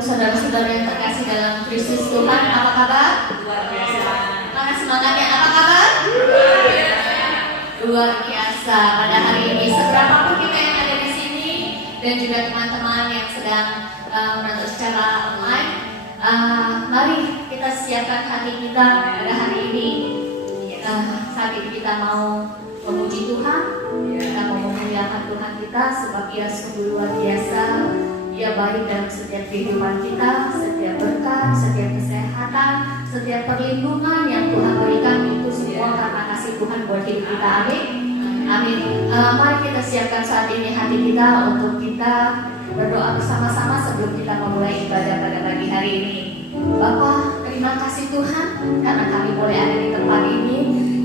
Saudara-saudara yang terkasih dalam Kristus Tuhan, apa kabar? Luar biasa. Mana semangatnya? Apa kabar? Luar biasa. Luar biasa. Pada hari ini, seberapapun kita yang ada di sini dan juga teman-teman yang sedang menonton secara online, mari kita siapkan hati kita pada hari ini. Saat ini kita mau memuji Tuhan, kita mau memuliakan Tuhan kita sebab Dia sungguh luar biasa. Dia baik dalam setiap kehidupan kita, setiap berkat, setiap kesehatan, setiap perlindungan yang Tuhan berikan itu semua karena kasih Tuhan buat hidup kita. Amin. Amin. Mari kita siapkan saat ini hati kita untuk kita berdoa bersama-sama sebelum kita memulai ibadah pada pagi hari ini. Bapa, terima kasih Tuhan karena kami boleh ada di tempat ini.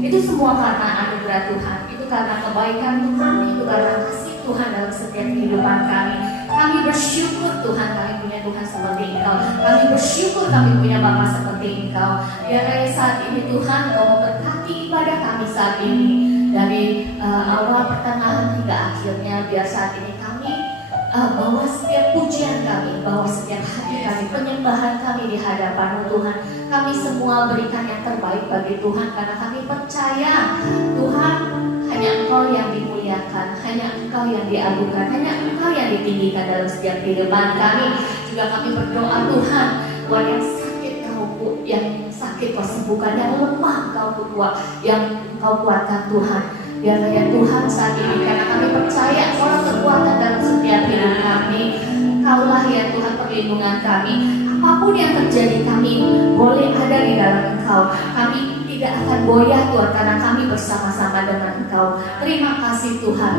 Itu semua karena anugerah Tuhan, itu karena kebaikan Tuhan, itu karena kasih Tuhan dalam setiap kehidupan kami. Kami bersyukur Tuhan kami punya Tuhan seperti Engkau. Kami bersyukur kami punya Bapa seperti Engkau. Biar saat ini Tuhan Engkau memberkati ibadah kami saat ini. Dari awal pertengahan hingga akhirnya. Biar saat ini kami bawa setiap pujian kami, bawa setiap hati kami, penyembahan kami di hadapan Tuhan. Kami semua berikan yang terbaik bagi Tuhan. Karena kami percaya Tuhan hanya Engkau yang dimuliakan, hanya Engkau yang diagungkan, hanya Engkau yang ditinggikan dalam setiap kehidupan kami. Juga kami berdoa Tuhan, buat yang sakit Kau sembuhkan, yang lemah Engkau kuat, yang Engkau kuatkan Tuhan. Biarlah ya Tuhan saat ini, karena kami percaya Engkau kekuatan dalam setiap hidup kami. Engkaulah ya Tuhan perlindungan kami. Apapun yang terjadi kami boleh ada di dalam Engkau. Kami tidak akan goyah Tuhan karena kami bersama-sama dengan Engkau. Terima kasih Tuhan.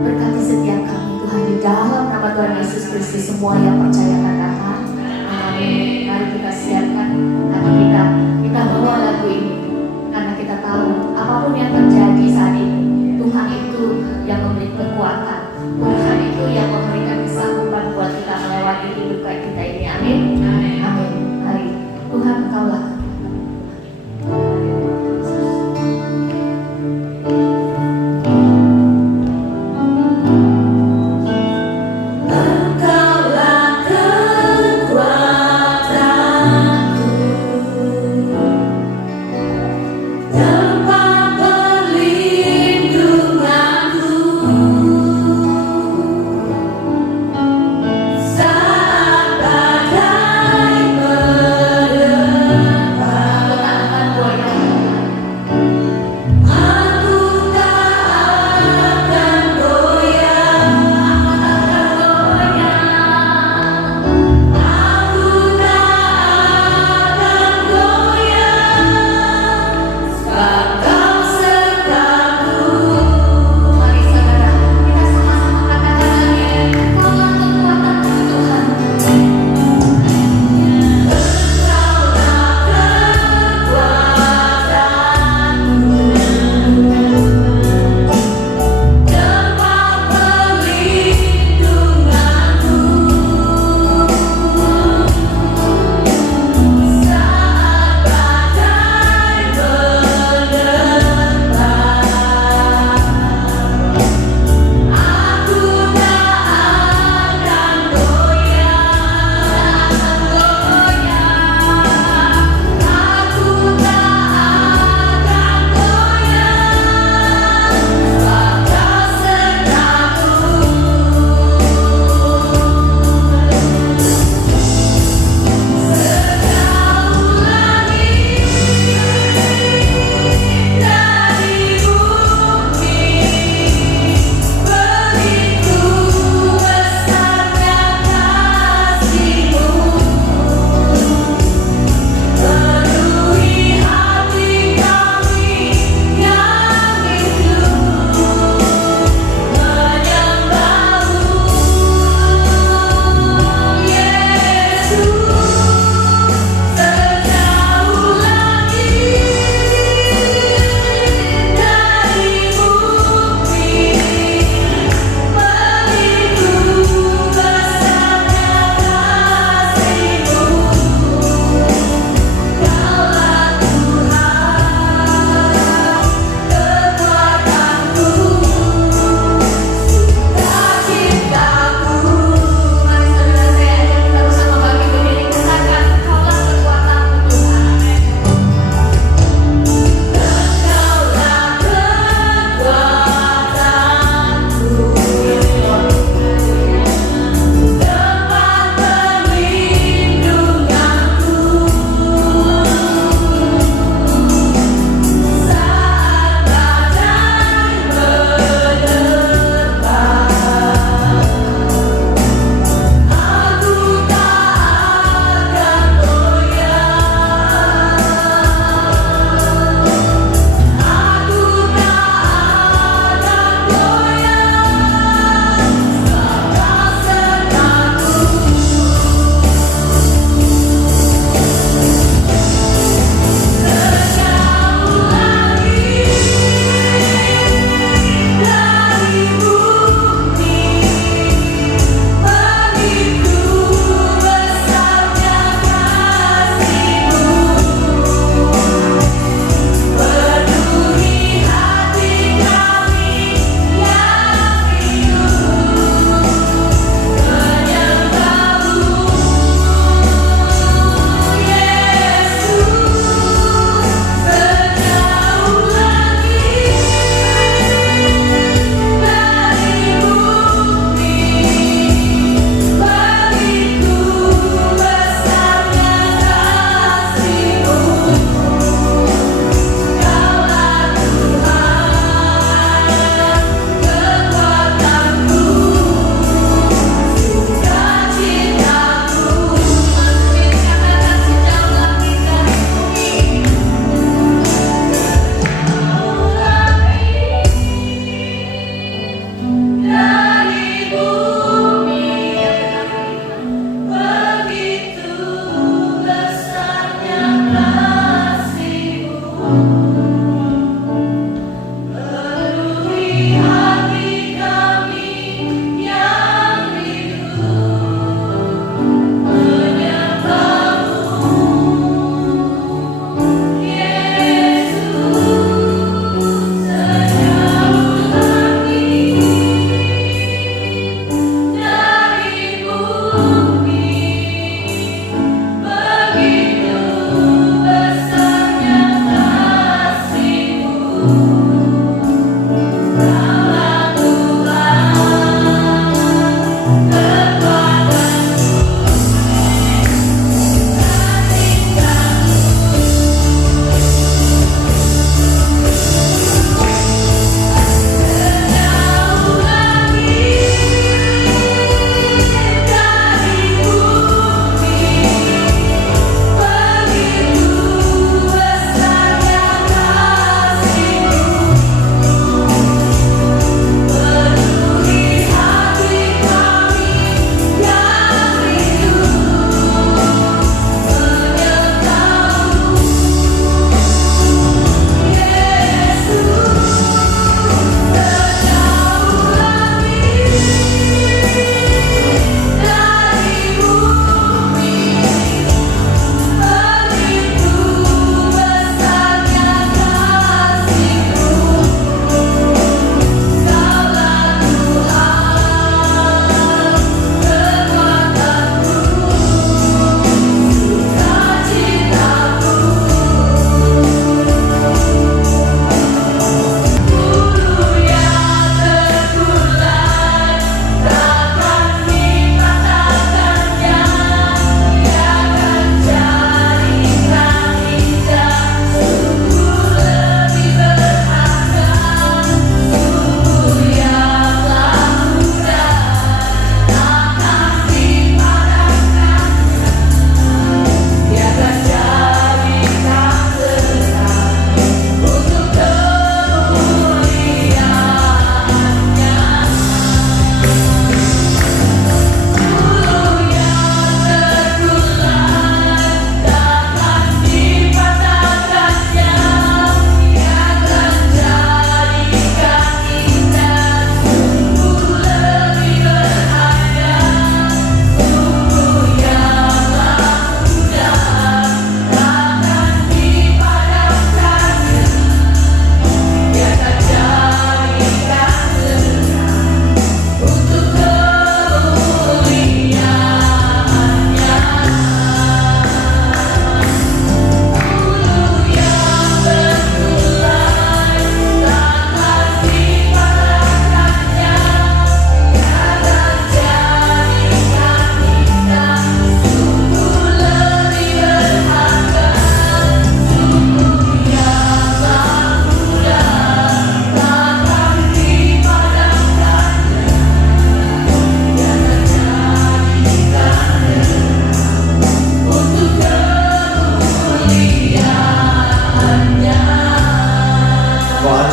Berkati setiap kami Tuhan di dalam nama Tuhan Yesus Kristus. Semua yang percaya katakan amin. Mari kita siapkan hati kita. Kita bawa lagu ini karena kita tahu apapun yang terjadi saat ini, Tuhan itu yang memberi kekuatan. Tuhan itu yang memberikan kesanggupan buat kita melewati hidup kita ini. Amin. Amin. Mari Tuhan Engkaulah. Engkaulah kekuatanku.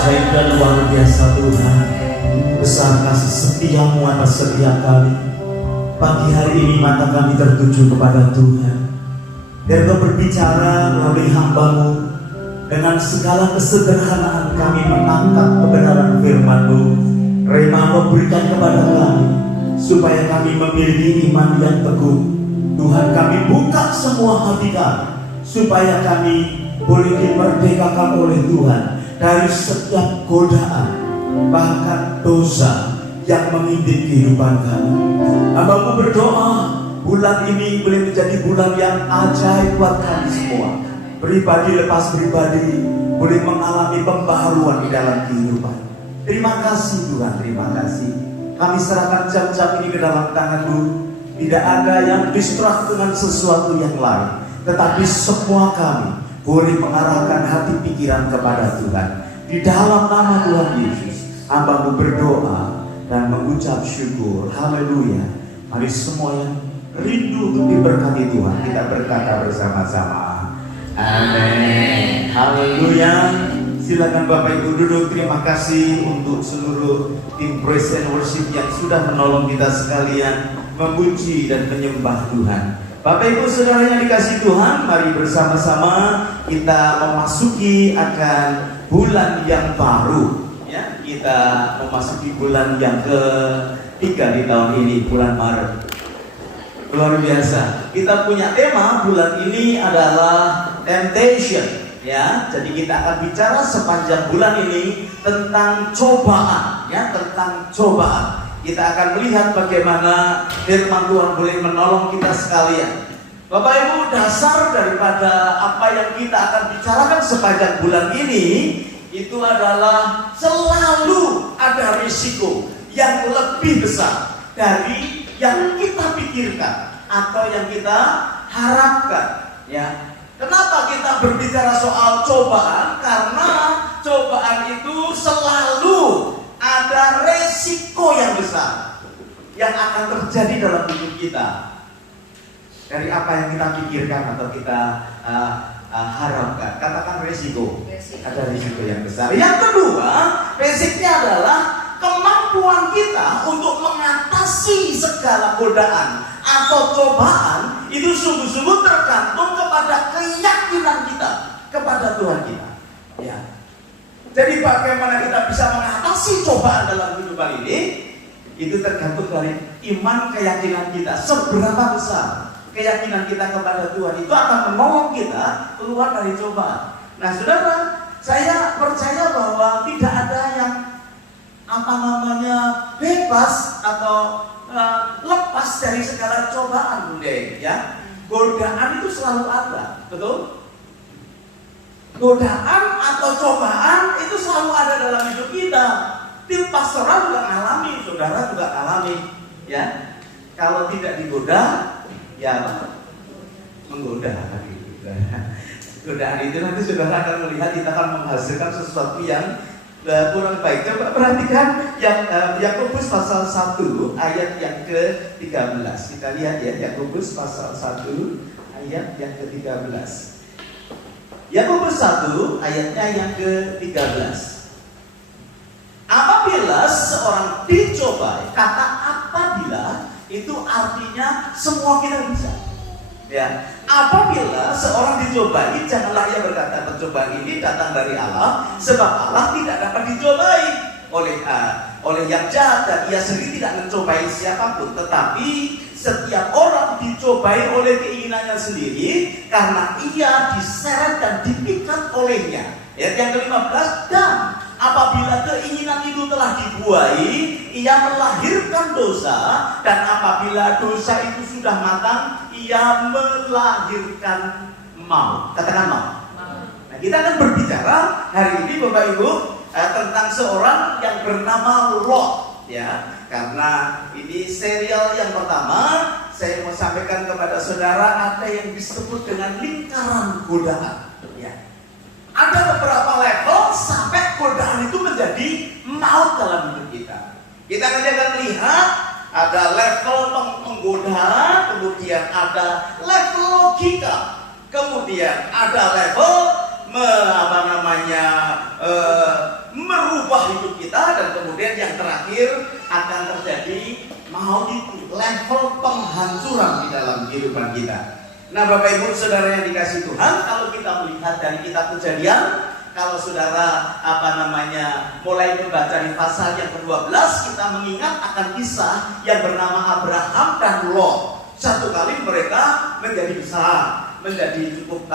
ajaib dan luar biasa Tuhan. Besar kasih setiamu atas setiap kami. Pagi hari ini mata kami tertuju kepada Tuhan. Biar Kau berbicara melalui hamba-Mu. Dengan segala kesederhanaan kami menangkap kebenaran firman-Mu. Rema Kau berikan kepada kami, supaya kami memiliki iman yang teguh. Tuhan, kami buka semua hati kami, supaya kami boleh dimerdekakan oleh Tuhan dari setiap godaan, bahkan dosa yang mengintip kehidupan kami. Hamba-Mu berdoa, bulan ini boleh menjadi bulan yang ajaib buat kami semua. Pribadi lepas pribadi boleh mengalami pembaharuan di dalam kehidupan. Terima kasih Tuhan, terima kasih. Kami serahkan jam-jam ini ke dalam tangan-Mu. Tidak ada yang distrak dengan sesuatu yang lain, tetapi semua kami boleh mengarahkan hati pikiran kepada Tuhan. Di dalam nama Tuhan Yesus, hamba-Mu berdoa dan mengucap syukur. Haleluya. Mari semua yang rindu untuk diberkati Tuhan, kita berkata bersama-sama. Amin. Haleluya. Silakan Bapak Ibu duduk. Terima kasih untuk seluruh tim praise and worship yang sudah menolong kita sekalian memuji dan menyembah Tuhan. Bapak Ibu Saudara yang dikasihi Tuhan, mari bersama-sama kita memasuki akan bulan yang baru. Ya, kita memasuki bulan yang ketiga di tahun ini, bulan Maret. Luar biasa. Kita punya tema bulan ini adalah temptation. Ya, jadi kita akan bicara sepanjang bulan ini tentang cobaan, ya, tentang cobaan. Kita akan melihat bagaimana firman Tuhan boleh menolong kita sekalian. Bapak Ibu, dasar daripada apa yang kita akan bicarakan sepanjang bulan ini itu adalah selalu ada risiko yang lebih besar dari yang kita pikirkan atau yang kita harapkan, ya. Kenapa kita berbicara soal cobaan? Karena cobaan itu selalu ada resiko yang besar yang akan terjadi dalam hidup kita dari apa yang kita pikirkan atau kita harapkan. Katakan resiko. Ada risiko yang besar. Yang kedua, basicnya adalah kemampuan kita untuk mengatasi segala godaan atau cobaan itu sungguh-sungguh tergantung kepada keyakinan kita kepada Tuhan kita. Ya. Jadi bagaimana kita bisa mengatasi cobaan dalam kehidupan ini itu tergantung dari iman keyakinan kita. Seberapa besar keyakinan kita kepada Tuhan itu akan menolong kita keluar dari cobaan. Nah, Saudara, saya percaya bahwa tidak ada yang bebas atau lepas dari segala cobaan, Bunda, ya. Godaan itu selalu ada, betul? Godaan atau cobaan itu selalu ada dalam hidup kita. Tim pastoral juga ngalami, saudara juga alami, ya. Kalau tidak digoda, ya menggoda. Godaan itu nanti saudara akan melihat kita akan menghasilkan sesuatu yang kurang baik. Coba perhatikan yang Yakobus pasal 1 ayat yang ke-13. Kita lihat ya, Yakobus pasal 1 ayat yang ke-13. Yakobus 1 ayatnya yang ke-13. Apabila seorang dicobai, kata apabila itu artinya semua kita bisa. Ya, apabila seorang dicobai, janganlah ia berkata percobaan ini datang dari Allah, sebab Allah tidak dapat dicobai oleh yang jahat dan ia sendiri tidak mencobai siapapun. Tetapi setiap orang dicobai oleh keinginannya sendiri karena ia diseret dan dipikat olehnya. Ayat yang ke-15, dan apabila keinginan itu telah dibuai, ia melahirkan dosa, dan apabila dosa itu sudah matang, ia melahirkan maut. Katakan maut. Nah, kita akan berbicara hari ini Bapak Ibu tentang seorang yang bernama Lot, ya. Karena ini serial yang pertama, saya mau sampaikan kepada saudara ada yang disebut dengan lingkaran godaan, ya. Ada beberapa level sampai godaan itu menjadi maut dalam hidup kita. Kita akan lihat ada level menggoda, kemudian ada level logika, kemudian ada level mau itu level penghancuran di dalam kehidupan kita. Nah, Bapak Ibu Saudara yang dikasih Tuhan, kalau kita melihat dari kitab Kejadian, kalau saudara mulai membaca di pasal yang ke-12, kita mengingat akan kisah yang bernama Abraham dan Lot. Satu kali mereka menjadi besar, menjadi cukup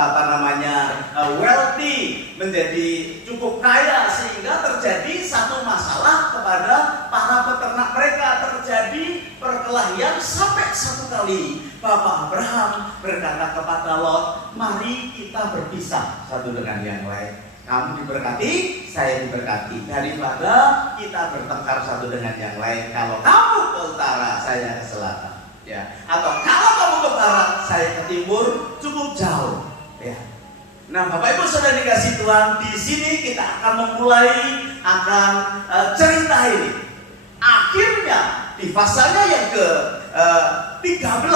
wealthy, menjadi cukup kaya, sehingga terjadi satu masalah kepada para peternak mereka. Terjadi perkelahian sampai satu kali Bapak Abraham berkata kepada Lot, mari kita berpisah satu dengan yang lain. Kamu diberkati, saya diberkati. Daripada kita bertengkar satu dengan yang lain. Kalau kamu ke utara, saya ke selatan. Ya. Atau kalau kamu ke barat, saya ke timur, cukup jauh. Ya. Nah, Bapak Ibu Saudara dikasih Tuhan, di sini kita akan memulai cerita ini. Akhirnya di pasalnya yang ke-13,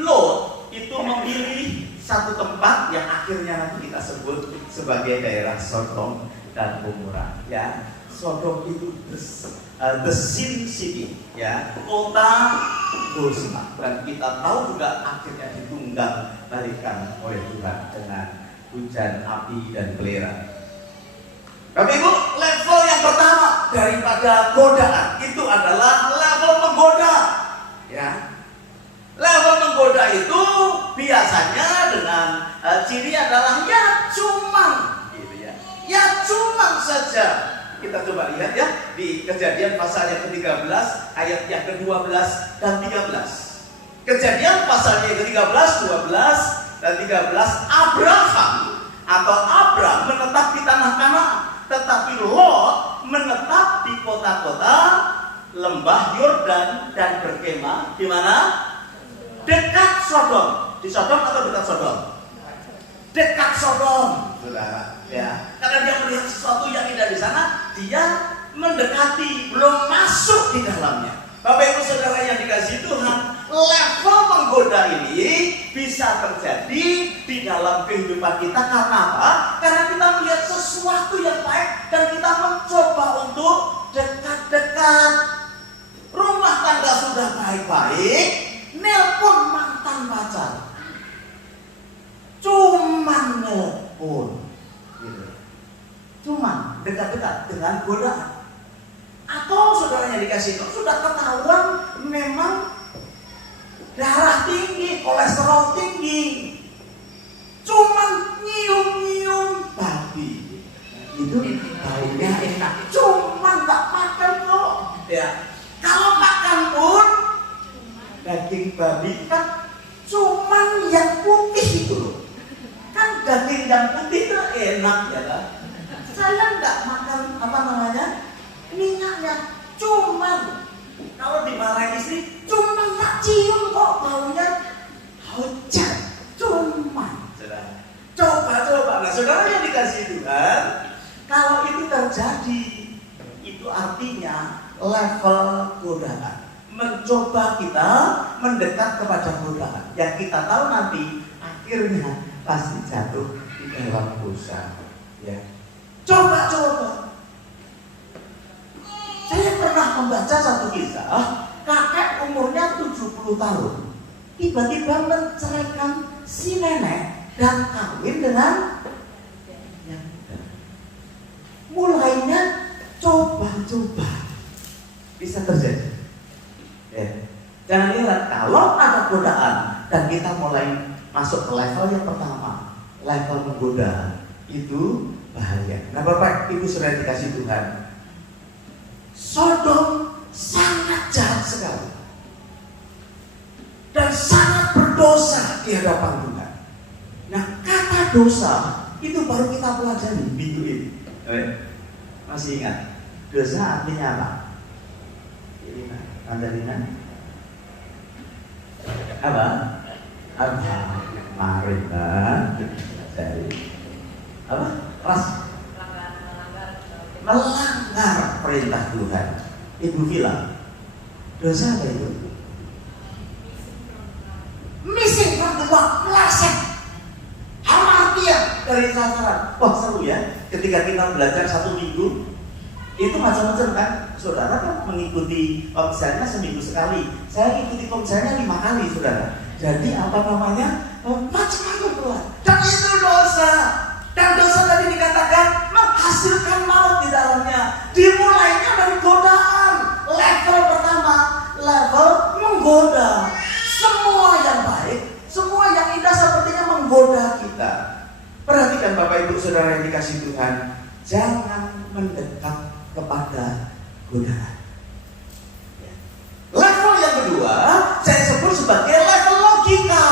Lot itu memilih satu tempat yang akhirnya nanti kita sebut sebagai daerah Sodom dan Gomora. Ya, Sodom itu the sin city, ya, kota dosa. Dan kita tahu juga akhirnya ditunggang balikan oleh Tuhan dengan hujan api dan belerang. Bapak Ibu, level yang pertama daripada godaan itu adalah level menggoda. Ya. Level menggoda itu biasanya dengan ciri adalah ya cuman gitu ya. Ya cuman saja. Kita coba lihat ya di Kejadian pasal yang ke-13 ayat yang ke-12 dan 13. Kejadian pasalnya yang ke-13, 12 dan 13, Abraham atau Abram menetap di tanah Kanaan, tetapi Lot menetap di kota-kota lembah Yordan dan berkemah di mana? Dekat Sodom. Di Sodom atau dekat Sodom? Dekat Sodom, saudara. Ya, karena dia melihat sesuatu yang indah di sana, dia mendekati, belum masuk di dalamnya. Bapak Ibu Saudara yang dikasihi Tuhan, level menggoda ini bisa terjadi di dalam kehidupan kita karena apa? Karena kita melihat sesuatu yang baik dan kita mencoba untuk dekat-dekat. Rumah tangga sudah baik-baik, nelpon mantan pacar, cuman nelpon, gitu. Cuman dekat-dekat dengan godaan. Atau saudaranya dikasih itu sudah ketahuan memang darah tinggi, kolesterol tinggi, cuman nyium-nyium babi, itu baunya enak, cuman nggak makan kok. Ya, kalau makan pun daging babi kan cuman yang putih itu loh. Kan daging yang putih itu enak ya kan. Saya nggak makan minyaknya, cuman kalau dimarahin istri cuman nggak cium kok baunya hujan, cuman. Coba. Nah, saudara yang dikasih Tuhan, kalau itu terjadi, itu artinya level godaan. Mencoba kita mendekat kepada godaan yang kita tahu nanti akhirnya pasti jatuh di dalam dosa. Ya. Coba. Saya pernah membaca satu kisah, kakek umurnya 70 tahun tiba-tiba menceraikan si nenek dan kawin dengan yang muda. Mulainya coba bisa terjadi. Ya. Jangan lihat kalau ada godaan dan kita mulai masuk ke level yang pertama, level menggoda, itu bahaya. Nah, Bapak Ibu sudah dikasih Tuhan, Sodom sangat jahat sekali dan sangat berdosa di hadapan Tuhan. Nah, kata dosa itu baru kita pelajari minggu ini. Masih ingat dosa artinya apa? Mandarina apa? Marina dari apa? Melanggar perintah Tuhan. Ibu bilang dosa apa itu? Missing from the mark, meleset, hamartia dari sasaran. Wah, seru ya ketika kita belajar 1 minggu Itu macam-macam kan. Saudara kan mengikuti konsernya seminggu sekali. Saya ikuti konsernya 5 kali, saudara. Jadi apa namanya? Macam-macam Tuhan. Dan itu dosa. Dan dosa tadi dikatakan menghasilkan maut di dalamnya. Dimulainya dari godaan. Level pertama, level menggoda. Semua yang baik, semua yang indah sepertinya menggoda kita. Perhatikan Bapak Ibu Saudara yang dikasihi Tuhan, jangan mendekat kepada godaan. Level yang kedua, saya sebut sebagai level logika.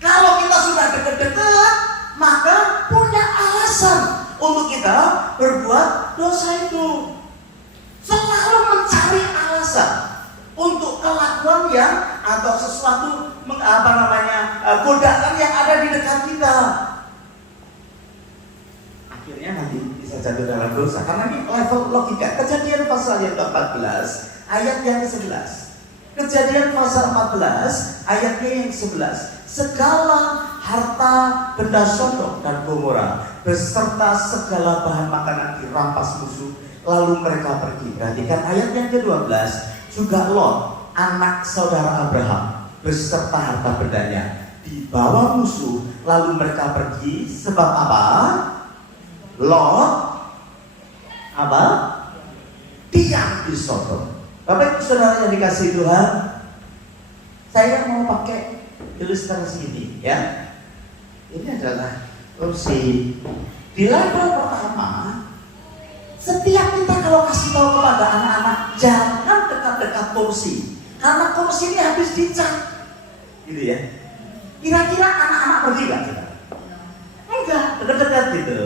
Kalau kita sudah dekat-dekat, maka punya alasan untuk kita berbuat dosa itu. Selalu mencari alasan untuk kelakuan yang atau sesuatu godaan yang ada di dekat kita. Akhirnya nanti bisa jatuh dalam dosa. Karena ini level logika. Kejadian pasal yang ke-14 ayat yang ke-11. Kejadian pasal 14 ayatnya yang ke-11. Segala harta benda Sodom dan Gomora beserta segala bahan makanan dirampas musuh, lalu mereka pergi. Perhatikan ayat yang ke-12. Juga Lot, anak saudara Abraham, beserta harta bendanya dibawa musuh, lalu mereka pergi. Sebab apa? Lot apa? Diam di Sodom. Bapak Ibu Saudara yang dikasihi Tuhan, saya mau pakai ilustrasi ini ya. Ini adalah kursi. Di level pertama, setiap kita kalau kasih tahu kepada anak-anak, jangan dekat-dekat kursi, karena kursi ini habis dicat, gitu ya. Kira-kira anak-anak pergi nggak kita? Enggak, dekat-dekat gitu.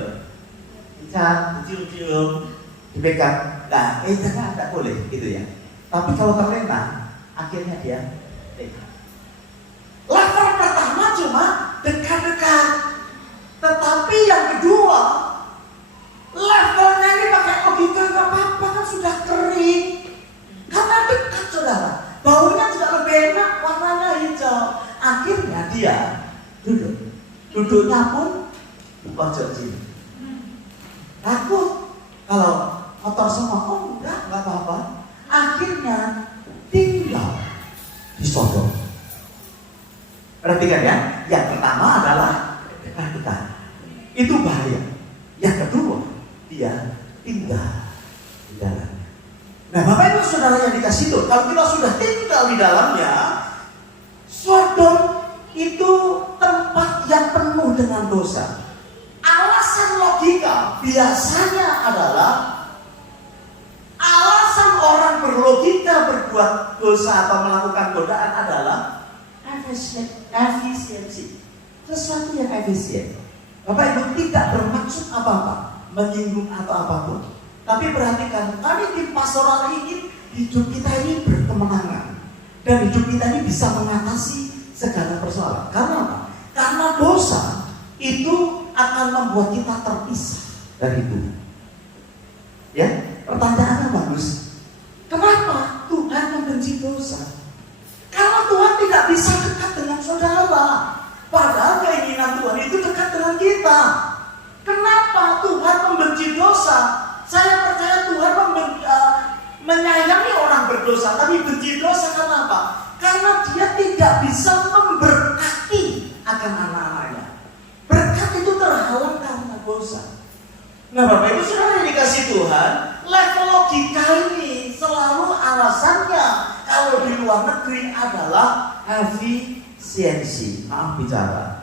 Dicat, dicium-cium, dipegang. Nah, jangan, tidak boleh, gitu ya. Tapi kalau terlena, akhirnya dia pegang. Level pertama cuma dekat-dekat, tetapi yang kedua, levelnya ini pakai logika, nggak apa-apa kan sudah kering, karena dekat saudara, baunya juga lebih enak, warnanya hijau. Akhirnya dia duduknya pun di pojok sini. Takut kalau motor semua, enggak apa-apa. Akhirnya tinggal di Sodom. Perhatikan ya, yang pertama adalah dekat-dekat, itu bahaya. Yang kedua, dia tinggal di dalamnya. Nah, Bapak Ibu Saudara yang dikasihi Tuhan, kalau kita sudah tinggal di dalamnya, Sodom itu tempat yang penuh dengan dosa. Alasan logika biasanya adalah, alasan orang berlogika berbuat dosa atau melakukan godaan adalah efisiensi. Sesuatu yang efisien. Bapak Ibu tidak bermaksud apa-apa, menyinggung atau apapun. Tapi perhatikan, kami di pastoral ini, hidup kita ini berkemenangan. Dan hidup kita ini bisa mengatasi segala persoalan. Karena apa? Karena dosa itu akan membuat kita terpisah dari Tuhan. Ya, pertanyaannya bagus. Kenapa Tuhan membenci dosa? Karena Tuhan tidak bisa dekat dengan saudara. Padahal keinginan Tuhan itu dekat dengan kita. Kenapa Tuhan membenci dosa? Saya percaya Tuhan menyayangi orang berdosa, tapi benci dosa kenapa? Karena dia tidak bisa memberkati akan anak-anaknya. Berkat itu terhalang karena dosa. Nah, Bapak Ibu Saudara yang dikasihi Tuhan, level logika ini selalu alasannya kalau di luar negeri adalah efisiensi. Maaf bicara.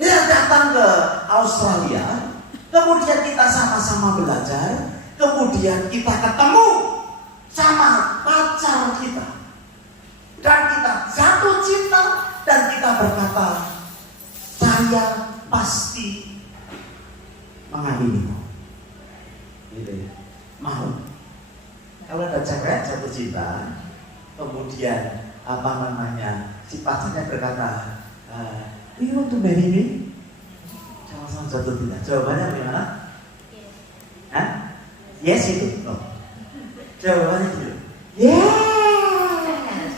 Dia datang ke Australia, kemudian kita sama-sama belajar, kemudian kita ketemu sama pacar kita, dan kita jatuh cinta, dan kita berkata, saya pasti mengawinimu. Gitu ya. Mau. Kalau ada cewek jatuh cinta, kemudian si pacarnya berkata, "Do you want to marry me?" Sama-sama jatuh cinta. Jawabannya bagaimana? Hah? Yes itu. No. Jawabannya gitu. Yes.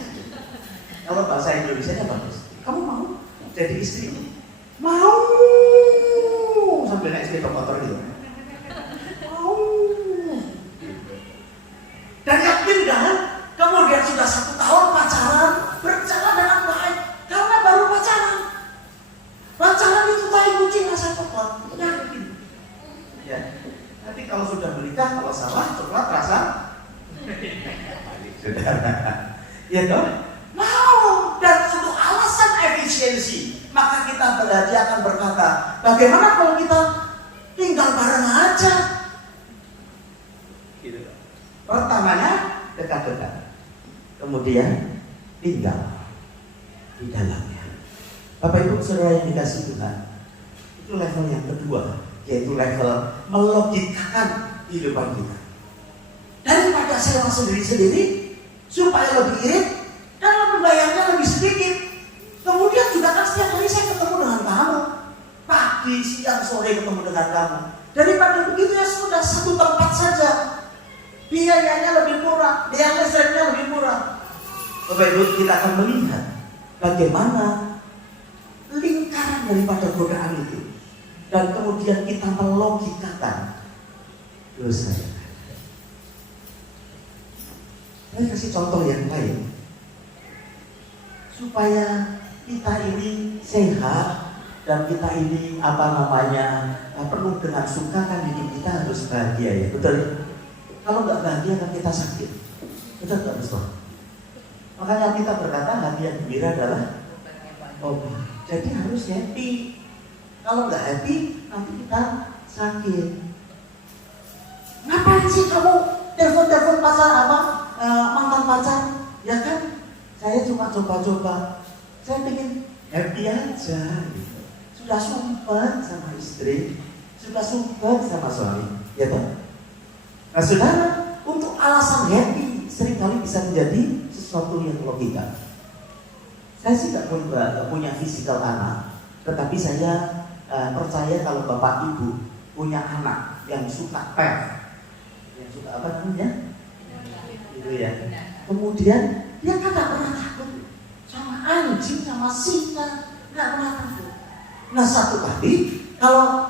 Kalau bahasa Indonesia-nya bagus. Kamu mau jadi istrimu? Mau. Sambil naik sepeda motor gitu. Mau. Tapi kalau sudah menikah, kalau salah coklat rasa saudara, ya toh? Mau, dan untuk alasan efisiensi, maka kita berarti akan berkata, bagaimana kalau kita tinggal bareng aja? Gitu. Pertamanya dekat-dekat, kemudian tinggal di dalamnya. Bapak Ibu saudara yang dikasihi Tuhan, itu level yang kedua, yaitu level melogikakan kehidupan kita. Daripada sewa sendiri-sendiri supaya lebih irit dan membayarnya lebih sedikit. Kemudian juga kan setiap hari saya ketemu dengan kamu, pagi, siang, sore ketemu dengan kamu. Daripada begitu ya sudah satu tempat saja, biayanya lebih murah, biaya listriknya lebih murah. Bapak Ibu, kita akan melihat bagaimana lingkaran daripada godaan itu, dan kemudian kita melogikakan dosa. Saya kasih contoh yang lain supaya kita ini sehat dan kita ini penuh dengan suka. Kan hidup kita harus bahagia, ya betul. Kalau nggak bahagia kan kita sakit, betul nggak betul? Makanya kita berkata hati yang gembira adalah obat. Jadi harus happy. Kalau nggak happy nanti kita sakit. Ngapain sih kamu telepon pacar mantan pacar? Ya kan, saya cuma coba-coba. Saya pengen happy aja. Gitu. Sudah sumpah sama istri, sudah sumpah sama suami, ya kan? Nah saudara, untuk alasan happy seringkali bisa menjadi sesuatu yang logika. Saya sih tidak punya fisikal anak, tetapi saya percaya kalau bapak ibu punya anak yang suka pet, yang suka apa namanya? Itu ya. Kemudian dia kan tidak pernah takut sama anjing, sama singa, tidak pernah takut. Nah satu kali kalau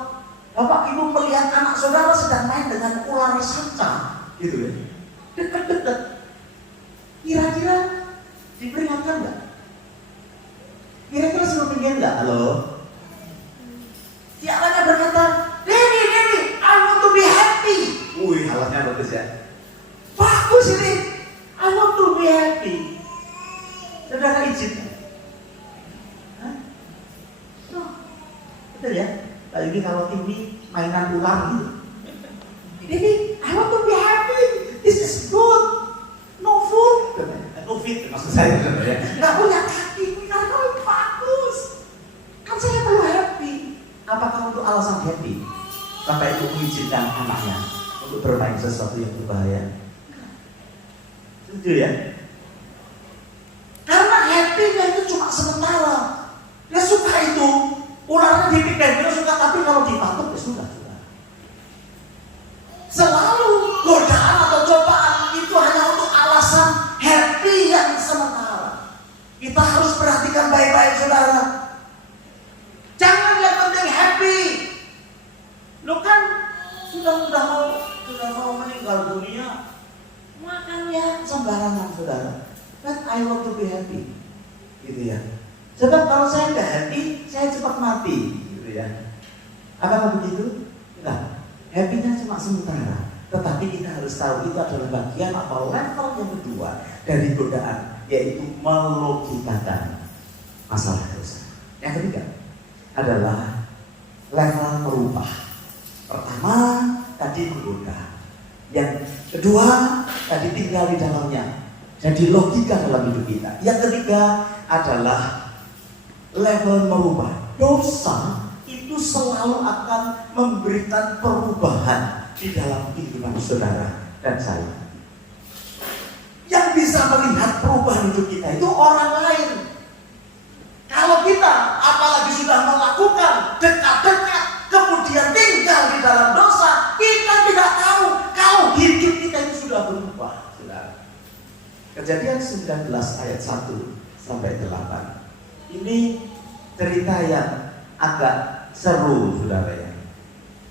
bapak ibu melihat anak saudara sedang main dengan ular sanca, gitu ya, dekat-dekat, kira-kira diperingatkan nggak? Kira-kira suruh pinggir nggak? Halo? Tiaranya berkata, Daddy, I want to be happy. Wih, alatnya bagus ya. Bagus ini. I want to be happy. Saudara izin? Hah? No. Betul ya? Apalagi kalau ini mainan ular gitu. Daddy, I want to be happy. This is good. No food. No fit maksud saya ya. Nggak punya kaki, karena bagus. Kan saya perlu happy. Apakah untuk alasan happy Bapak Ibu mengizinkan anaknya untuk bermain sesuatu yang berbahaya? Setuju ya? Karena happy-nya itu cuma sementara. Dia suka itu, ularnya dipikir dia suka, tapi kalau dipatok ya sudah. Selalu godaan atau cobaan itu hanya untuk alasan happy yang sementara. Kita harus perhatikan baik-baik saudara. Jangan yang penting happy. Lu kan sudah mau meninggal dunia, makannya sembarangan saudara. But I want to be happy, gitu ya. Sebab kalau saya nggak happy, saya cepat mati, gitu ya. Apakah begitu? Nah, happy-nya cuma sementara. Tetapi kita harus tahu itu adalah bagian atau level yang kedua dari godaan, yaitu melogikakan masalah dosa. Yang ketiga adalah level merubah. Pertama tadi menggoda, yang kedua tadi tinggal di dalamnya, jadi logika dalam hidup kita. Yang ketiga adalah level merubah. Dosa itu selalu akan memberikan perubahan di dalam kehidupan saudara dan saya. Yang bisa melihat perubahan hidup kita itu orang lain. Kalau kita apalagi sudah melakukan dekat-dekat kemudian tinggal di dalam dosa, kita tidak tahu kalau hidup kita itu sudah berubah, saudara. Kejadian 19 ayat 1 sampai 8. Ini cerita yang agak seru, saudara ya.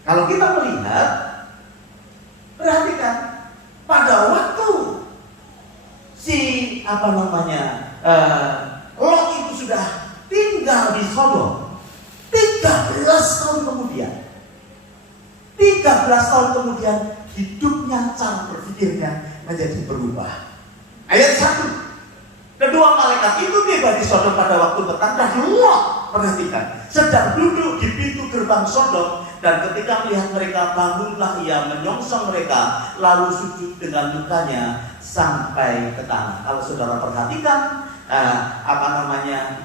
Kalau kita melihat, perhatikan pada waktu Lot itu sudah tinggal di Sodom 13 tahun kemudian. 13 13 tahun kemudian hidupnya, cara berpikirnya menjadi berubah. Ayat 1. Kedua malaikat itu tiba di Sodom pada waktu petang dan Lot, perhatikan, sedang duduk di pintu gerbang Sodom, dan ketika melihat mereka, bangunlah ia menyongsong mereka, lalu sujud dengan mukanya sampai ke tanah. Kalau saudara perhatikan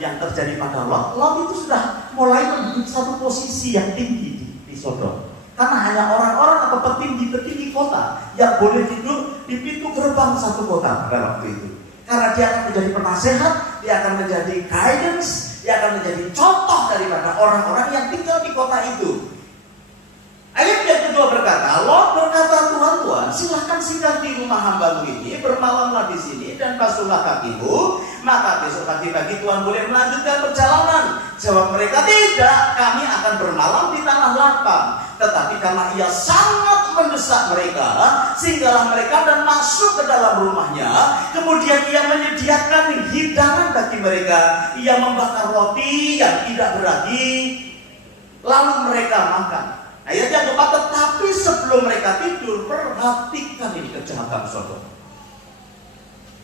yang terjadi pada Lot, Lot itu sudah mulai menduduki satu posisi yang tinggi di Sodom. Karena hanya orang-orang atau petinggi-petinggi kota yang boleh duduk di pintu gerbang satu kota pada waktu itu. Karena dia akan menjadi penasehat, dia akan menjadi guidance, dia akan menjadi contoh daripada orang-orang yang tinggal di kota itu. Ayat yang kedua berkata, Lot berkata, Tuhan, silahkan singgah di rumah hambamu ini, bermalamlah di sini dan basuhlah kakimu, maka besok pagi-pagi Tuhan boleh melanjutkan perjalanan. Jawab mereka, tidak, kami akan bermalam di tanah lapang. Tetapi karena ia sangat mendesak mereka, singgahlah mereka dan masuk ke dalam rumahnya. Kemudian ia menyediakan hidangan bagi mereka. Ia membakar roti yang tidak beragi, lalu mereka makan. Ayat yang keempat, tetapi sebelum mereka tidur, perhatikan ini kejahatan Sodom.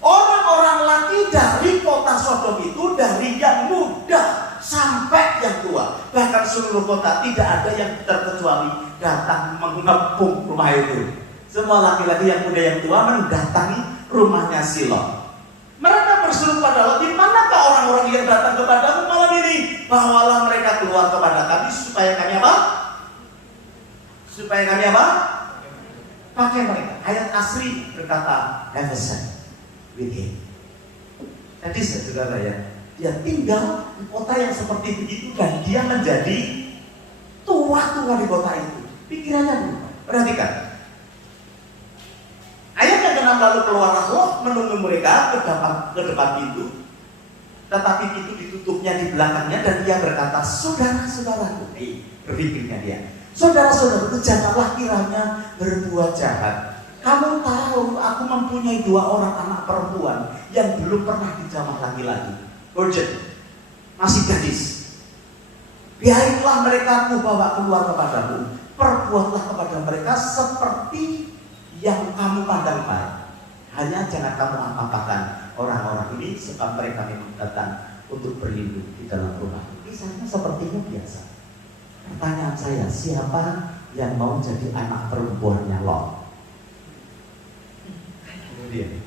Orang-orang laki dari kota Sodom itu, dari yang muda sampai yang tua, bahkan seluruh kota tidak ada yang terkecuali datang mengepung rumah itu. Semua laki-laki yang muda yang tua mendatangi rumahnya si Lot. Mereka berseru pada Lot, di manakah orang-orang yang datang kepadamu malam ini? Bawalah mereka keluar kepada kami supaya kami apa? Supaya kami apa? Pakai mereka. Ayat asli berkata, have a son with him. Jadi saudara ya, dia tinggal di kota yang seperti begitu dan dia menjadi tua-tua di kota itu. Pikirannya berubah. Perhatikan. Ayat yang ke-6, lalu keluarlah Lot menunggu mereka ke depan pintu, tetapi pintu ditutupnya di belakangnya, dan dia berkata, saudara-saudaraku, berpikirnya dia, saudara-saudaraku, janganlah kiranya berbuat jahat. Kamu tahu aku mempunyai 2 orang anak perempuan yang belum pernah dijamah laki-laki, virgin, masih gadis. Biarlah mereka aku bawa keluar kepadamu, perbuatlah kepada mereka seperti yang kamu pandang baik. Hanya jangan kamu apakan orang-orang ini, sebab mereka memang datang untuk berlindung di dalam rumah. Misalnya sepertinya biasa. Pertanyaan saya, siapa yang mau jadi anak perempuannya Lot? Kemudian,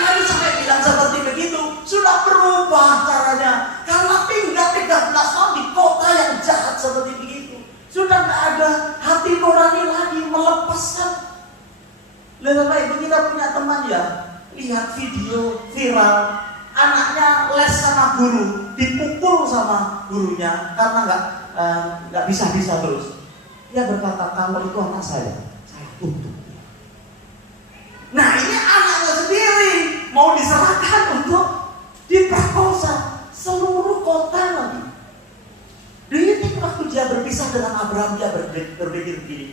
lagi sampai bilang seperti begitu, sudah berubah caranya. Karena tinggal 13 tahun di kota yang jahat seperti begitu, sudah tidak ada hati nurani lagi melepaskan. Lihat Bapak Ibu, kita punya teman ya, lihat video viral, anaknya les sama guru, dipukul sama gurunya karena nggak bisa terus. Dia berkata, kalau itu anak saya tuntut. Nah ini anaknya sendiri mau diserahkan untuk diperkosa seluruh kota lagi. Jadi waktu dia berpisah dengan Abraham, dia berpikir begini,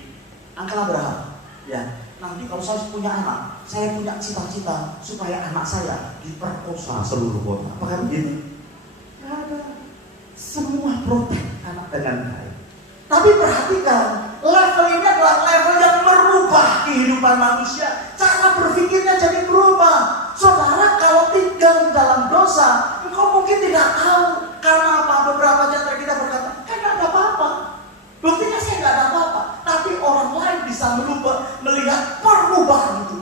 Uncle Abraham, ya, nanti kalau saya punya anak, saya punya cita-cita supaya anak saya diperkosa seluruh kota. Apakah begitu? Tidak ada. Semua protek anak dengan baik. Tapi perhatikan, level ini adalah level yang merubah kehidupan manusia. Cara berpikirnya jadi berubah. Saudara, kalau tinggal dalam dosa, engkau mungkin tidak tahu. Karena apa? Beberapa jantara kita berkata, kan tidak ada apa-apa. Buktinya saya tidak ada apa-apa. Tapi orang lain bisa melihat perubahan itu.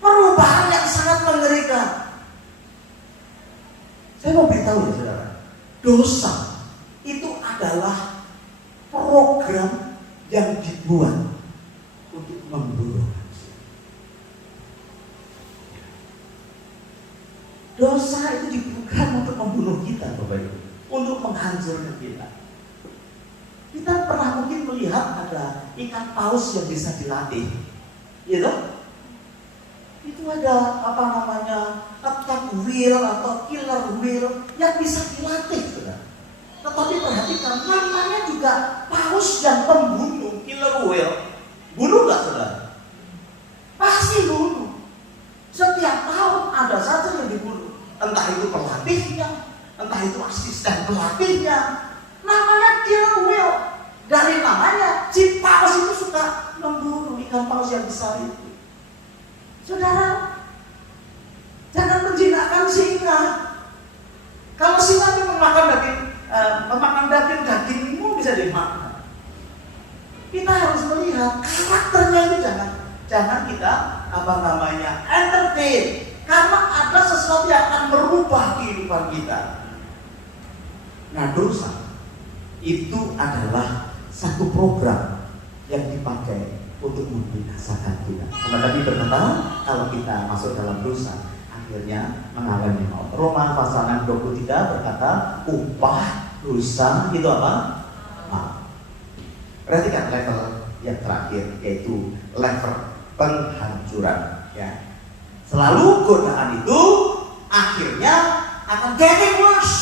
Perubahan yang sangat mengerikan. Saya mau beritahu ya saudara, dosa itu adalah program yang dibuat untuk membunuh manusia. Dosa itu dibuat untuk membunuh kita, Bapak Ibu, untuk menghancurkan kita. Kita pernah mungkin melihat ada ikan paus yang bisa dilatih, gitu? Itu ada attack wheel atau killer wheel yang bisa dilatih, saudara. Tetapi perhatikan, namanya juga paus dan pembunuh, killer whale. Bunuh nggak saudara? Pasti bunuh. Setiap tahun ada saja yang dibunuh. Entah itu pelatihnya, entah itu asisten pelatihnya. Namanya killer jadi makna. Kita harus melihat karakternya itu jangan kita entertain, karena ada sesuatu yang akan merubah kehidupan kita. Nah, dosa itu adalah satu program yang dipakai untuk membinasakan kita. Karena tadi berkata, kalau kita masuk dalam dosa, akhirnya mengalami maut. Roma pasal 23 berkata, upah dosa itu apa? Maut. Perhatikan level yang terakhir, yaitu level penghancuran. Ya. Selalu godaan itu akhirnya akan getting worse,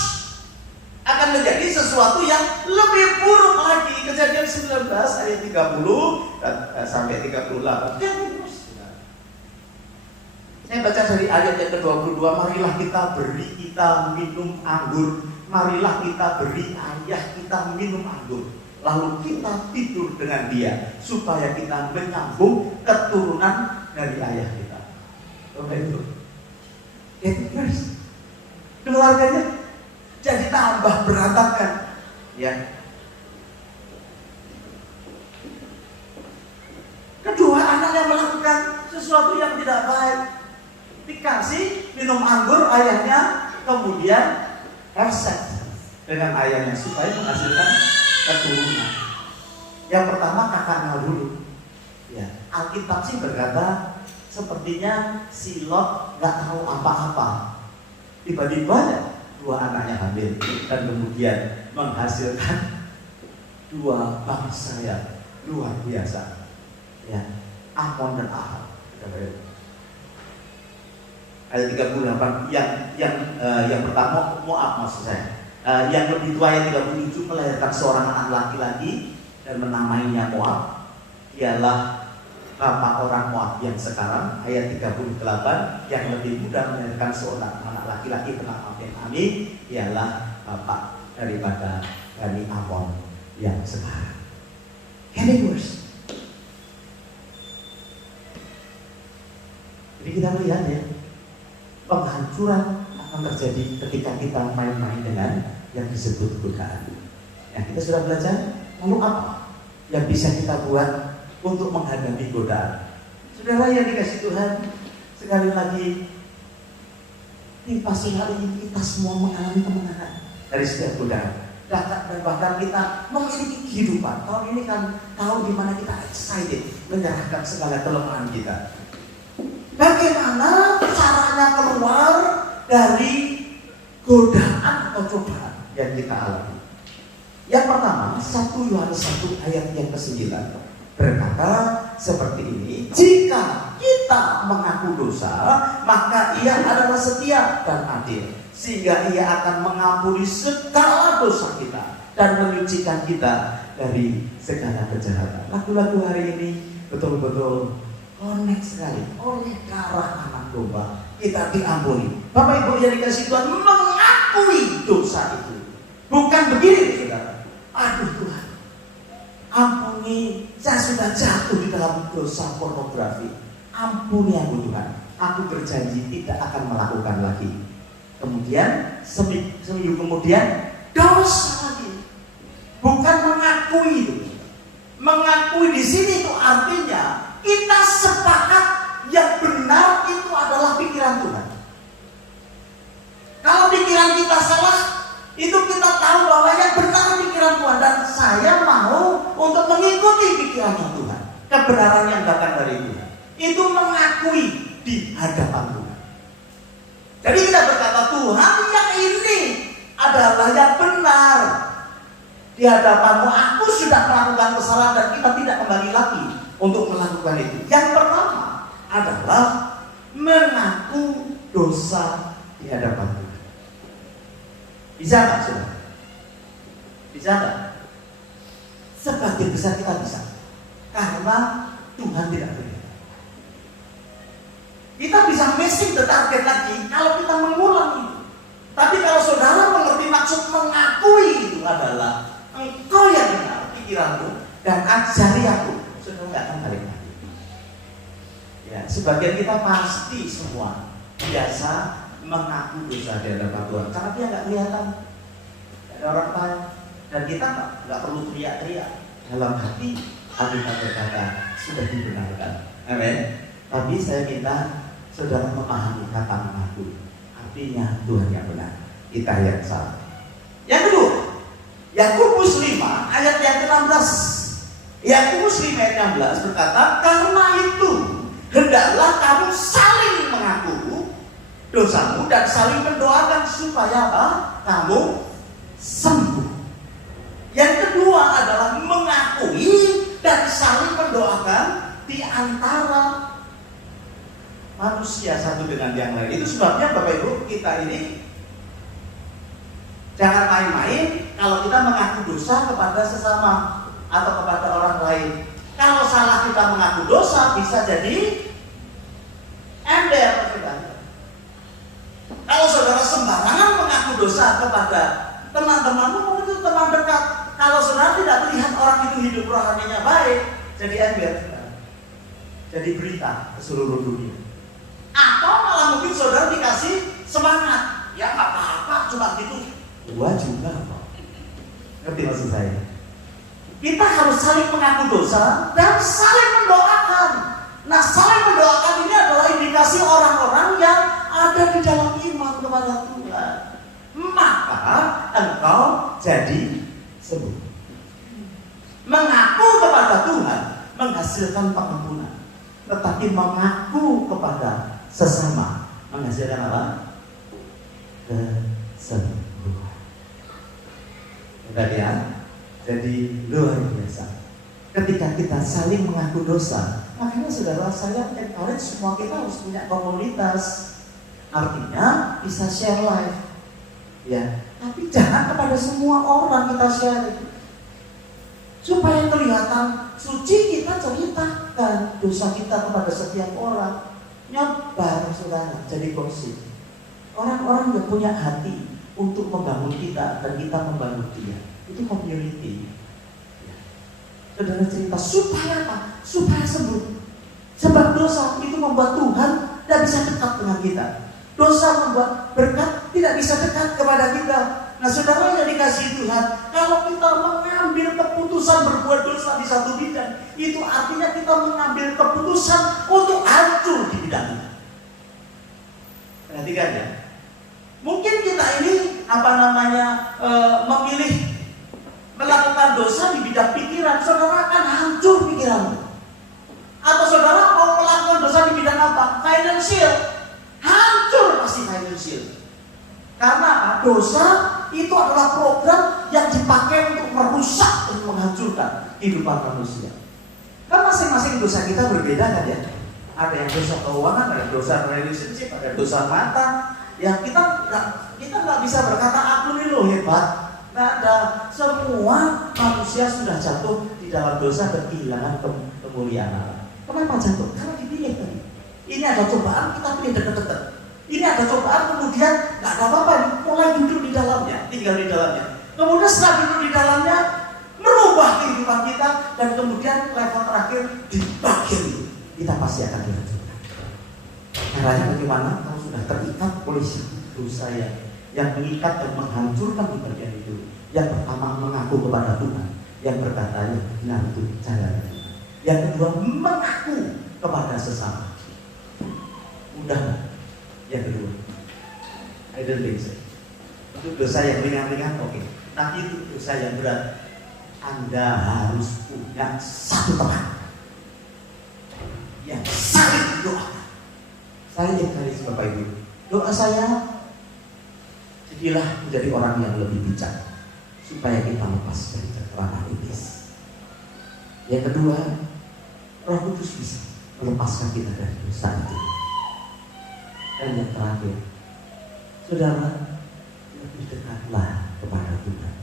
akan menjadi sesuatu yang lebih buruk lagi. Kejadian 19 ayat 30 sampai 38. Getting worse. Saya baca dari ayat yang ke-22, marilah kita minum anggur, marilah kita beri ayah kita minum anggur, lalu kita tidur dengan dia, supaya kita menyambung keturunan dari ayah kita. Coba itu, getting worse. Keluarganya jadi tambah berantakan, ya. Kedua anaknya melakukan sesuatu yang tidak baik, dikasih minum anggur ayahnya, kemudian have sex dengan ayahnya supaya menghasilkan keturunan. Yang pertama kakaknya dulu, ya. Alkitab sih berkata sepertinya si Lot nggak tahu apa-apa, tiba-tiba dua anaknya hamil dan kemudian menghasilkan dua bangsa yang luar biasa, ya, Amon dan Ahab. Ayat 38 yang pertama Moab maksud saya. Yang lebih tua ayat 37 melahirkan seorang anak laki-laki dan menamainya Moab. Ialah bapak orang Moab yang sekarang. Ayat 38 yang lebih muda melahirkan seorang anak laki-laki bernama Ben-Ami, ialah bapak daripada Bani Amon yang sekarang. Getting worse. Jadi kita melihat, ya, penghancuran akan terjadi ketika kita main-main dengan yang disebut godaan. Ya, kita sudah belajar, lalu apa yang bisa kita buat untuk menghadapi godaan? Saudara yang dikasih Tuhan, sekali lagi, pasti hari ini kita semua mengalami kemenangan dari setiap godaan. Dan bahkan kita memiliki kehidupan. Tahun ini kan tahun dimana kita excited menyerahkan segala kelemahan kita. Bagaimana caranya keluar dari godaan atau cobaan yang kita alami? Yang pertama, 1 Yohanes 1 ayat yang ke-9 berkata seperti ini, jika kita mengaku dosa, maka ia adalah setia dan adil, sehingga ia akan mengampuni segala dosa kita dan menyucikan kita dari segala kejahatan. Lagu-lagu hari ini betul-betul connect sekali oleh darah anak domba. Kita diampuni. Bapak Ibu yang dikasih Tuhan, mengakui dosa itu. Bukan begini, saudara, aduh Tuhan, ampuni, saya sudah jatuh di dalam dosa pornografi. Ampuni aku Tuhan, aku berjanji tidak akan melakukan lagi. Kemudian seminggu kemudian dosa lagi. Bukan mengakui itu. Mengakui di sini itu artinya kita sepakat yang benar itu adalah pikiran Tuhan. Kalau pikiran kita salah, itu kita tahu bahwa yang benar pikiran Tuhan, dan saya mau untuk mengikuti pikiran Tuhan, kebenaran yang datang dari Tuhan. Itu mengakui di hadapan Tuhan. Jadi kita berkata, Tuhan, yang ini adalah yang benar di hadapanmu. Aku sudah melakukan kesalahan dan kita tidak kembali lagi untuk melakukan itu. Yang pertama adalah mengaku dosa di hadapan Tuhan. Bisa nggak, saudara? Bisa nggak? Sebagian besar kita bisa, karena Tuhan tidak berhenti. Kita bisa missing the target lagi kalau kita mengulangi. Tapi kalau saudara mengerti maksud mengakui itu adalah engkau yang benar pikiranmu dan ajari aku, saudara nggak akan balik lagi. Ya, sebagian kita pasti semua biasa mengaku dosa di hadapan Tuhan karena dia nggak kelihatan. Ada orang tanya, Dan kita nggak perlu teriak-teriak. Dalam hati kita berkata sudah dibenarkan. Amin. Tapi saya minta saudara memahami kata mengaku. Artinya Tuhan yang benar, kita yang salah. Yang kedua, Yakobus 5 ayat yang ke-16. Yakobus 5 ayat 16 berkata, karena itu hendaklah kamu saling mengaku dosamu dan saling mendoakan supaya apa? Kamu sembuh. Yang kedua adalah mengakui dan saling mendoakan di antara manusia satu dengan yang lain. Itu sebabnya Bapak Ibu, kita ini jangan main-main kalau kita mengaku dosa kepada sesama atau kepada orang lain. Kalau salah kita mengaku dosa bisa jadi ember. Kalau saudara sembarangan mengaku dosa kepada teman-temanmu, mungkin itu teman dekat. Kalau saudara tidak melihat orang itu hidup rohaninya baik, jadi ember, jadi berita ke seluruh dunia. Atau malah mungkin saudara dikasih semangat, ya nggak apa-apa, cuma gitu. Gua juga kok. Ngerti maksud saya? Kita harus saling mengaku dosa dan saling mendoakan. Nah, saling mendoakan ini adalah indikasi orang-orang yang ada di dalam iman kepada Tuhan. Maka engkau jadi sembuh. Mengaku kepada Tuhan menghasilkan pengampunan, tetapi mengaku kepada sesama menghasilkan apa? Kesembuhan. Kita lihat, jadi luar biasa. Ketika kita saling mengaku dosa, makanya saudara saya encourage semua kita harus punya komunitas. Artinya bisa share life, ya. Tapi jangan kepada semua orang kita share. Supaya kelihatan suci, kita ceritakan dosa kita kepada setiap orang. Nyebar saudara, jadi gosip. Orang-orang yang punya hati untuk membangun kita dan kita membangun dia, itu community. Saudara cerita supaya apa? Supaya sembuh. Sebab dosa itu membuat Tuhan tidak bisa dekat dengan kita. Dosa membuat berkat tidak bisa dekat kepada kita. Nah, saudara yang dikasihi Tuhan, kalau kita mengambil keputusan berbuat dosa di satu bidang, itu artinya kita mengambil keputusan untuk hancur di bidang itu. Perhatikan ya. Mungkin kita ini memilih melakukan dosa di bidang pikiran, saudara akan hancur pikiranmu. Atau saudara mau melakukan dosa di bidang apa? Financial, hancur pasti financial. Karena dosa itu adalah program yang dipakai untuk merusak dan menghancurkan kehidupan manusia. Kan masing-masing dosa kita berbeda kan ya. Ada yang dosa keuangan, ada dosa relationship, ada dosa mata. Yang kita nggak bisa berkata aku nih loh hebat. Nggak ada. Semua manusia sudah jatuh di dalam dosa dan kehilangan kemuliaan Allah. Kenapa jatuh? Karena dipilih tadi. Ini ada cobaan, kita pilih dekat-dekat. Ini ada cobaan, kemudian nggak ada apa-apa, mulai duduk di dalamnya, tinggal di dalamnya. Kemudian setelah duduk di dalamnya, merubah kehidupan kita, dan kemudian level terakhir di bagian itu kita pasti akan dihancurkan. Caranya bagaimana? Kalau sudah terikat oleh dosa yang mengikat dan menghancurkan di bagian itu. Yang pertama mengaku kepada Tuhan, yang berkata yang benar itu jalan Tuhan. Yang kedua mengaku kepada sesama. Mudah. Yang kedua, I don't think so. Itu dosa yang ringan-ringan, oke. Tapi itu dosa yang berat. Anda harus punya satu teman yang saling doakan. Saya encourage Bapak Ibu, doa saya jadilah menjadi orang yang lebih bijak supaya kita lepas dari cengkraman iblis. Yang kedua, Roh Kudus bisa melepaskan kita dari dosa itu. Dan yang terakhir, saudara, lebih dekatlah kepada Tuhan.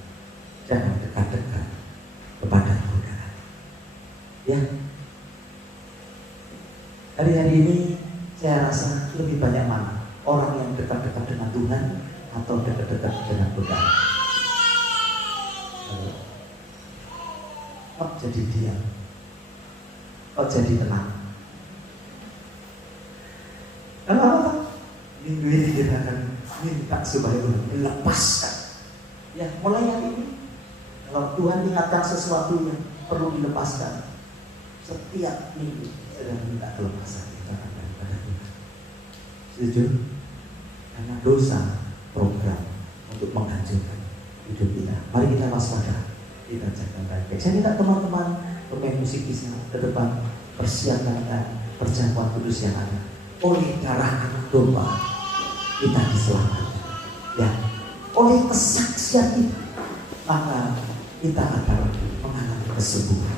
Jangan dekat-dekat kepada godaan. Ya, hari-hari ini saya rasa lebih banyak mana orang yang dekat-dekat dengan Tuhan atau dekat-dekat dengan godaan. Kok jadi diam? Kok jadi tenang? Kenapa? Minggu ini kita akan minta supaya Tuhan melepaskan. Ya, mulai hari ini Tuhan ingatkan sesuatu yang perlu dilepaskan, setiap minggu sedang minta kelepasan kita daripada Tuhan. Setuju? Karena dosa program untuk menghancurkan hidup kita. Mari kita waspada, kita jaga baik-baik. Saya minta teman-teman pemain musik bisa ke depan persiapkan perjamuan kudus yang ada. Oleh darah anak domba kita diselamatkan. Ya, oleh kesaksian kita maka kita akan mengalami kesembuhan.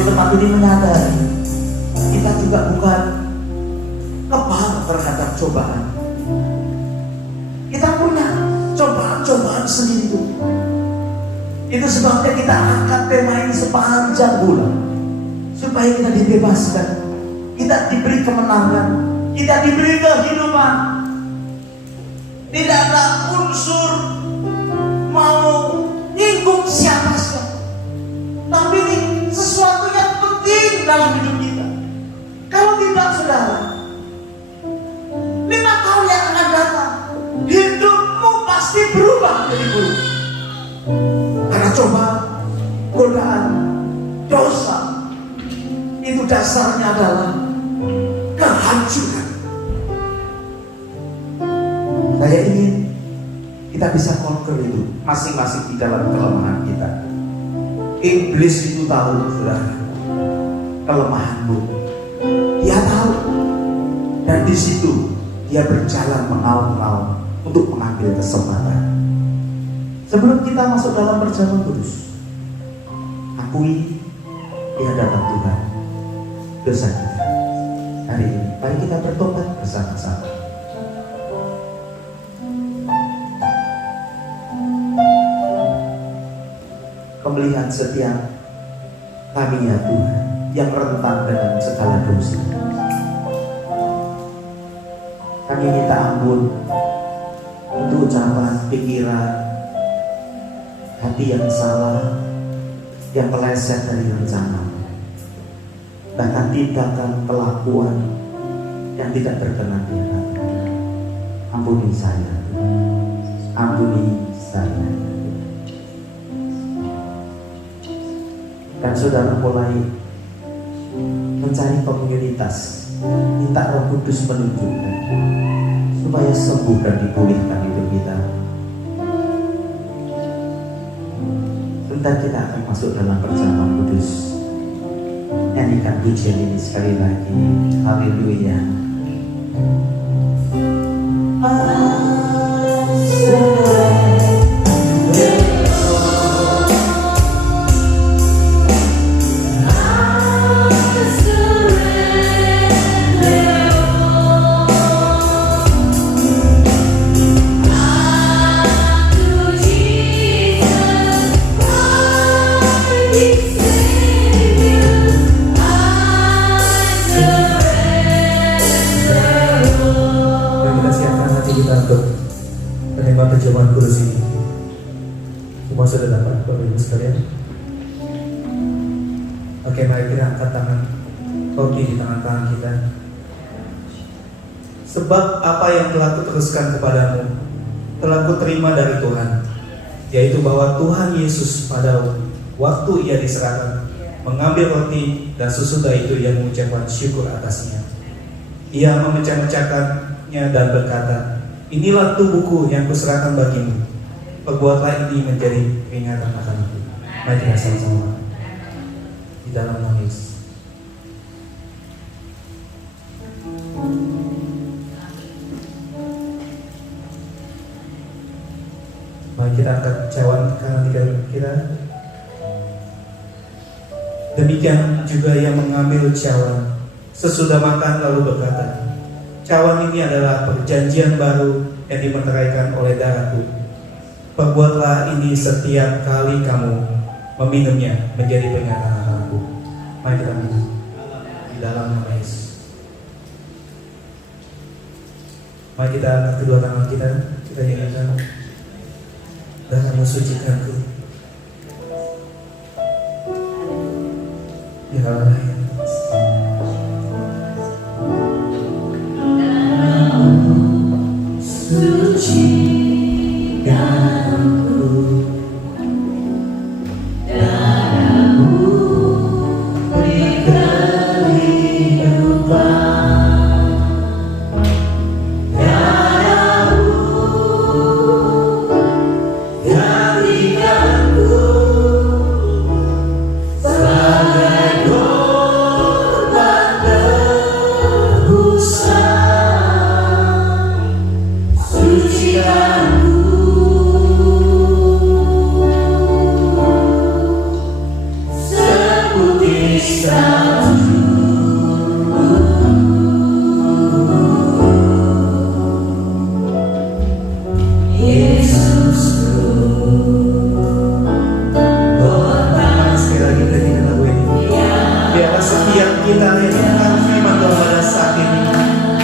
Tetapi ini menyadari kita juga bukan kebal terhadap cobaan. Kita punya cobaan-cobaan sendiri. Itu sebabnya kita angkat tema ini sepanjang bulan, supaya kita dibebaskan, kita diberi kemenangan, kita diberi kehidupan. Tidak ada unsur mau nyinggung siapa-siapa, tapi ini sesuatu yang penting dalam hidup kita. Kalau tidak, saudara, 5 tahun yang akan datang, hidupmu pasti berubah jadi buruk. Karena cobaan, godaan, dosa, itu dasarnya adalah kehancuran. Saya ingin kita bisa conquer itu masing-masing di dalam kelemahan kita. Iblis itu tahu, saudara, kelemahanmu. Dia tahu, dan di situ dia berjalan mengaum-ngaum untuk mengambil kesempatan. Sebelum kita masuk dalam perjamuan kudus, akui di hadapan Tuhan dosa kita hari ini. Mari kita bertobat bersama-sama. Kau melihat setiap kami ya Tuhan yang rentan dengan segala dosa. Kami minta ampun untuk ucapan, pikiran, hati yang salah, yang meleset dari rencana, bahkan tindakan kelakuan yang tidak berkenan di hadapan. Ampuni saya, ampuni saya. Dan saudara mulai mencari komunitas, minta Roh Kudus menunjukkan supaya sembuh dan dipulihkan hidup kita. Sebentar kita akan masuk dalam perjamuan kudus. Nyanyikan pujian ini sekali lagi. Haleluya. Perjamuan kudus ini. Semua sudah dapat, Bapak Ibu sekalian? Oke, mari kita angkat tangan roti di tangan kita. Sebab apa yang telah kuteruskan kepadamu telah kuterima dari Tuhan, yaitu bahwa Tuhan Yesus pada waktu ia diserahkan mengambil roti dan sesudah itu ia mengucapkan syukur atasnya. Ia memecah-mecahkannya dan berkata, Inilah tubuhku yang kuserahkan bagimu. Perbuatlah ini menjadi peringatan akan aku. Mari kita sama-sama di dalam nama Yesus. Mari kita angkat cawan kanan kita. Demikian juga yang mengambil cawan sesudah makan lalu berkata, cawan ini adalah perjanjian baru yang dimeteraikan oleh darahku. Perbuatlah ini setiap kali kamu meminumnya menjadi peringatan akan aku. Mari kita minum di dalam nama Yesus. Mari kita angkat kedua tangan kita nyanyikan, darahmu sucikanku. Ya Allah,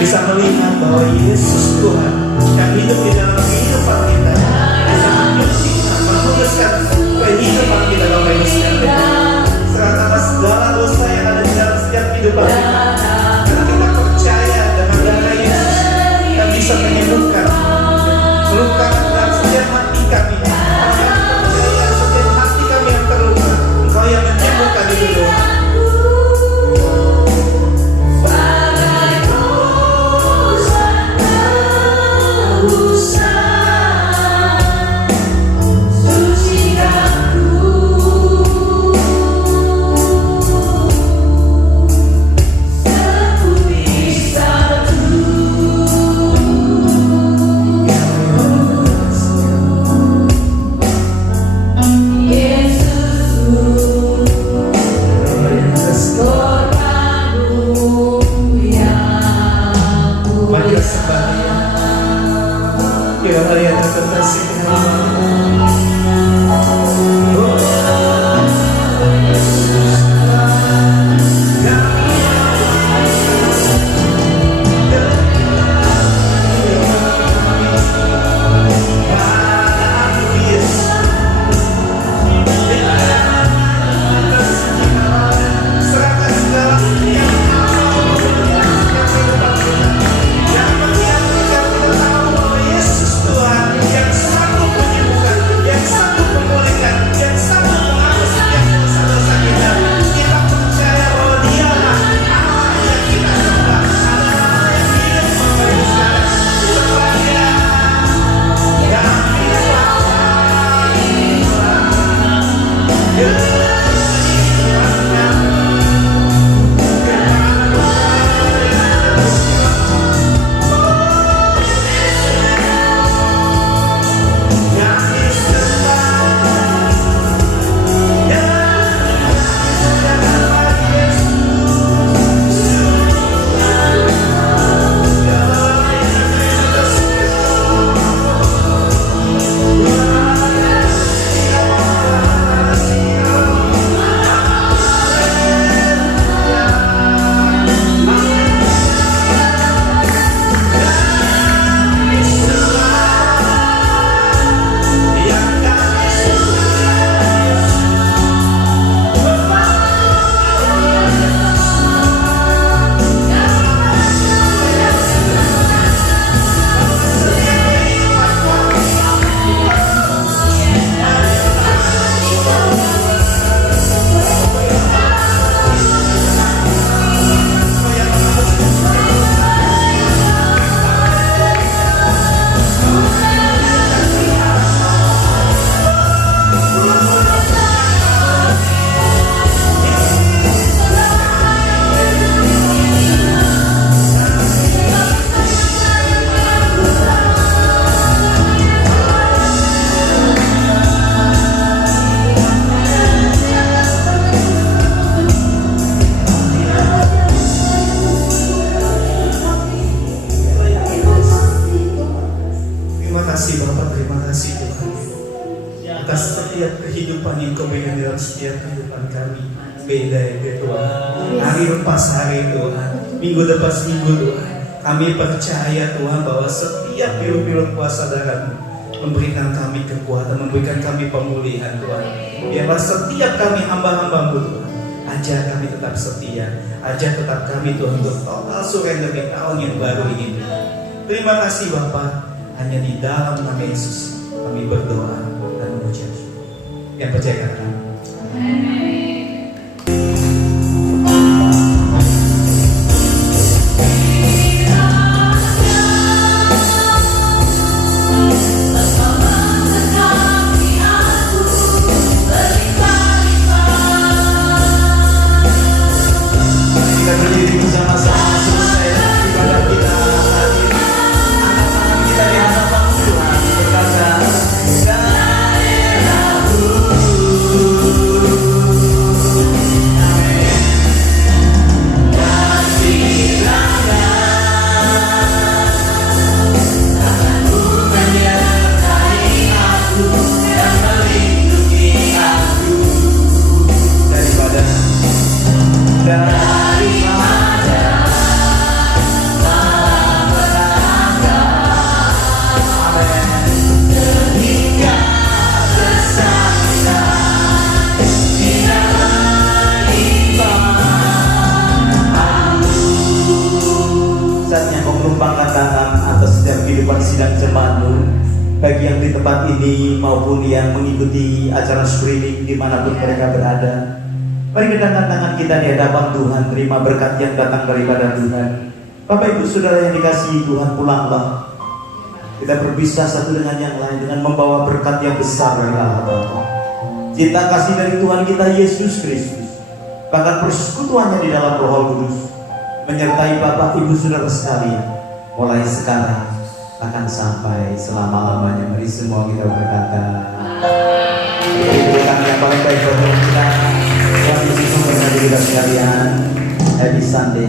bisa melihat bahwa Yesus Tuhan yang hidup di dalam kehidupan kita bisa menyucikan, meluruskan kehidupan kita Bapak Ibu sekalian. Serahkanlah segala dosa yang ada di dalam setiap kehidupan kita. Karena kita percaya dengan darah Yesus yang bisa menyembuhkan, melukakan dalam setiap hati kami. Kami percaya setiap hati kami yang terluka, Engkau yang menyembuhkan itu doa. Yesus Tuhan yang sanggup menyembuhkan. atas setiap kehidupan yang Kau berikan dalam setiap kehidupan kami. Beda ya Tuhan. Hari lepas hari Tuhan, minggu lepas minggu Tuhan. Kami percaya Tuhan bahwa setiap biru-biru kuasa darah-Mu memberikan kami kekuatan, memberikan kami pemulihan Tuhan. Biarlah setiap kami hamba-hamba-Mu Tuhan, ajar kami tetap setia, ajar tetap kami Tuhan untuk total surrender di tahun yang baru ini. Terima kasih Bapa, hanya di dalam nama Yesus kami berdoa dan mengucap syukur. Yang percaya katakan amin. Kita berdiri bersama-sama selesai ibadah kita hari ini. Angkat tangan kita di hadapan Tuhan, berkata, daerahku. Amin. Kasih tanganmu menyertai aku dan melindungi aku daripada malapetaka. Amin. Sehingga kesakitan tidak menimpa aku. Saatnya kau menumpangkan tangan atas setiap kehidupan sidang jemaat-Mu, bagi yang di tempat ini maupun yang mengikuti acara streaming dimanapun mereka berada. Mari kedangkan tangan kita di hadapan Tuhan, terima berkat yang datang daripada Tuhan. Bapak Ibu Saudara yang dikasihi Tuhan, pulanglah. Kita berpisah satu dengan yang lain dengan membawa berkat yang besar dari Allah Bapa. Cinta kasih dari Tuhan kita Yesus Kristus, bahkan persekutuannya di dalam Roh Kudus menyertai Bapak Ibu Saudara sekalian, mulai sekarang akan sampai selama-lamanya. Mari semua kita berkata, itu kami yang paling baik buat kita. Tuhan Yesus memberkati kita sekalian. Happy Sunday.